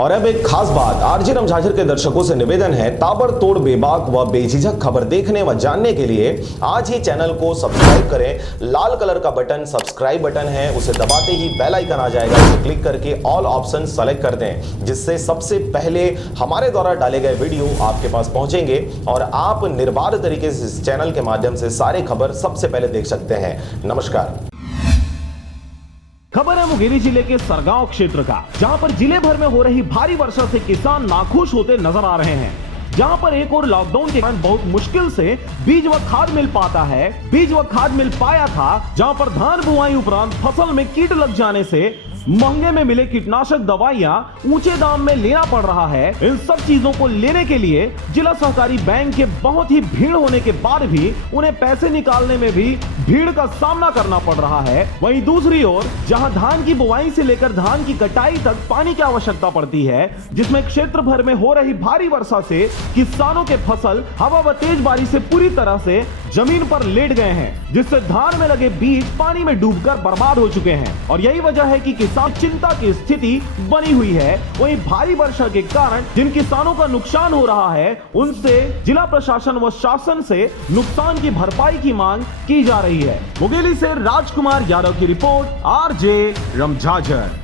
और अब एक खास बात, आरजे रमझाझर के दर्शकों से निवेदन है, ताबड़तोड़ बेबाक व बेझिझक खबर देखने व जानने के लिए आज ही चैनल को सब्सक्राइब करें। लाल कलर का बटन सब्सक्राइब बटन है, उसे दबाते ही बेल आइकन आ जाएगा, उसे क्लिक करके ऑल ऑप्शन सेलेक्ट कर दें, जिससे सबसे पहले हमारे द्वारा डाले गए वीडियो आपके पास पहुंचेंगे और आप निर्बाध तरीके से इस चैनल के माध्यम से सारे खबर सबसे पहले देख सकते हैं। नमस्कार। खबर है मुंगेरी जिले के सरगांव क्षेत्र का, जहां पर जिले भर में हो रही भारी वर्षा से किसान नाखुश होते नजर आ रहे हैं। जहां पर एक और लॉकडाउन के कारण बहुत मुश्किल से बीज व खाद मिल पाता है, बीज व खाद मिल पाया था, जहां पर धान बुआई उपरांत फसल में कीट लग जाने से महंगे में मिले कीटनाशक दवाइयां ऊंचे दाम में लेना पड़ रहा है। इन सब चीजों को लेने के लिए जिला सहकारी बैंक के बहुत ही भीड़ होने के बाद भी उन्हें पैसे निकालने में भी भीड़ का सामना करना पड़ रहा है। वहीं दूसरी ओर जहां धान की बुआई से लेकर धान की कटाई तक पानी की आवश्यकता पड़ती है, जिसमें क्षेत्र भर में हो रही भारी वर्षा से किसानों के फसल हवा व तेज बारिश से पूरी तरह से जमीन पर लेट गए हैं, जिससे धान में लगे बीज पानी में डूबकर बर्बाद हो चुके हैं। और यही वजह है कि किसान चिंता की स्थिति बनी हुई है। वहीं भारी वर्षा के कारण जिन किसानों का नुकसान हो रहा है, उनसे जिला प्रशासन व शासन से नुकसान की भरपाई की मांग की जा रही है। मुंगेली से राजकुमार यादव की रिपोर्ट, आरजे रमझाझर।